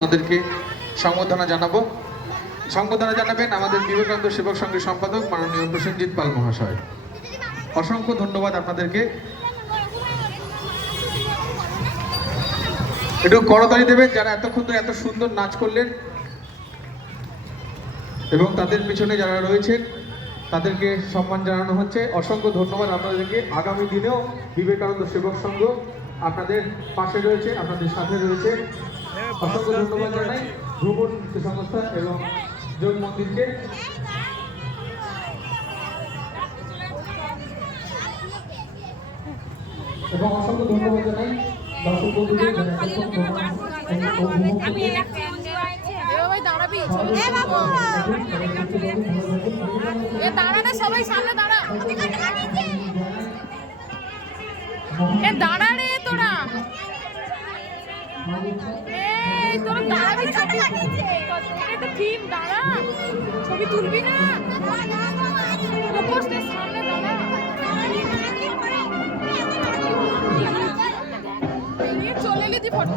আমাদেরকে সংবর্ধনা জানাবো। সংবর্ধনা জানাবেন আমাদের বিবেকানন্দ সেবক সংঘের সম্পাদক মাননীয় প্রসেনজিৎ পাল মহাশয়। অসংখ্য ধন্যবাদ আপনাদেরকে। একটু করতালি দেবেন যারা এতক্ষণ ধরে এত সুন্দর নাচ করলেন এবং তাদের পিছনে যারা রয়েছেন তাদেরকে সম্মান জানানো হচ্ছে। অসংখ্য ধন্যবাদ আপনাদেরকে। আগামী দিনেও বিবেকানন্দ সেবক সংঘ আপনাদের পাশে রয়েছে, আপনাদের সাথে রয়েছে। অসংখ্য ধন্যবাদ জানাই ভ্রমণ সংস্থা এবং যোগ মন্দিরকে। এবং অসংখ্য ধন্যবাদ জানাই দর্শক বন্ধুদের সবাই সামনে দাঁড়া, দাঁড়া রে তোরা, তোরা দাঁড়াবি, থিম দাঁড়া, ছবি তুলবি না, সামনে দাঁড়া, চলে এলি তুই ফটো।